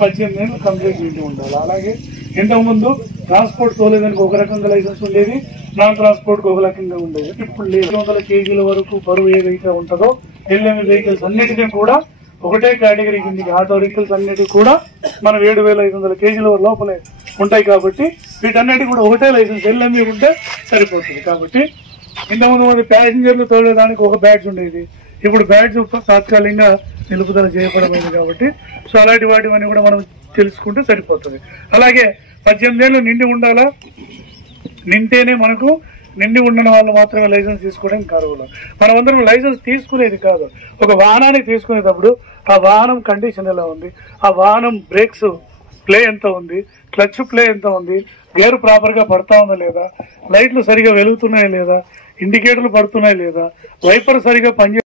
18 ఏళ్ళు కంప్లీట్ నిండి ఉండాలి. అలాగే ఇంతకుముందు ట్రాన్స్పోర్ట్ తోలేదానికి ఒక రకంగా లైసెన్స్ ఉండేది, నాన్ ట్రాన్స్పోర్ట్కి ఒక రకంగా ఉండేది. ఇప్పుడు 700 kg వరకు బరువు ఏదైతే ఉంటుందో LME వెహికల్స్ అన్నిటికీ కూడా ఒకటే కేటగిరీ కిందికి ఆటో వెహికల్స్ అన్నిటికీ కూడా మనం 7500 kg లోపలే ఉంటాయి. కాబట్టి వీటన్నిటికీ కూడా ఒకటే లైసెన్స్ LME ఉంటే సరిపోతుంది. కాబట్టి ఇంతకుముందు ప్యాసింజర్లు తోలేదానికి ఒక బ్యాడ్జ్ ఉండేది, ఇప్పుడు బ్యాడ్జ్ తాత్కాలికంగా నిలుపుదల చేయబడమైంది. కాబట్టి సో అలాంటి వాటివన్నీ కూడా మనం తెలుసుకుంటే సరిపోతుంది. అలాగే 18 ఏళ్ళు నిండి ఉండాలా, నింటేనే మనకు నిండి ఉండని వాళ్ళు మాత్రమే లైసెన్స్ తీసుకోవడానికి అర్హులు. మనమందరం లైసెన్స్ తీసుకునేది కాదు, ఒక వాహనాన్ని తీసుకునేటప్పుడు ఆ వాహనం కండిషన్ ఎలా ఉంది, ఆ వాహనం బ్రేక్స్ ప్లే ఎంత ఉంది, క్లచ్ ప్లే ఎంత ఉంది, గేర్ ప్రాపర్గా పడతా ఉందా లేదా, లైట్లు సరిగా వెలుగుతున్నాయా లేదా, ఇండికేటర్లు పడుతున్నాయా లేదా, వైపర్ సరిగా పనిచే